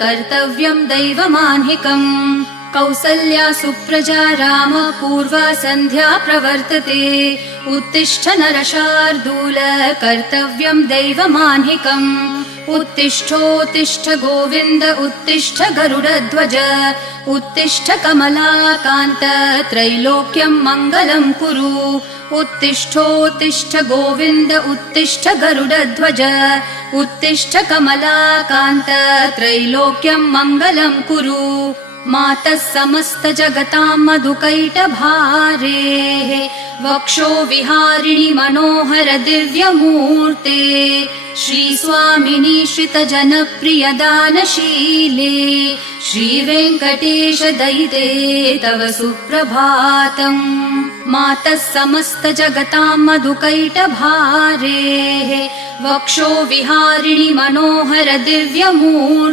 कर्तव्यं दैवमान्हिकम् कौसल्या सुप्रजा राम पूर्वा सन्ध्या प्रवर्तते उत्तिष्ठ नरशार्दूल कर्तव्यं दैवमान्हिकम् उत्तिष्ठोत्तिष्ठ गोविन्द उत्तिष्ठ गरुडध्वज उत्तिष्ठ कमलाकान्त त्रैलोक्यं मङ्गलं कुरु उत्तिष्ठोत्तिष्ठ गोविन्द उत्तिष्ठ गरुडध्वज उत्तिष्ठ कमलाकान्त त्रैलोक्यं मङ्गलं कुरु मातः समस्त जगतां मधुकैटभारेः वक्षो विहारिणि मनोहर दिव्यमूर्ते श्रीस्वामिनि श्रितजनप्रियदानशीले श्रीवेङ्कटेश दयिते तव सुप्रभातम् मातः समस्त जगतां मधुकैटभारेः वक्षो विहारिणि मनोहर दिव्यमूर्ते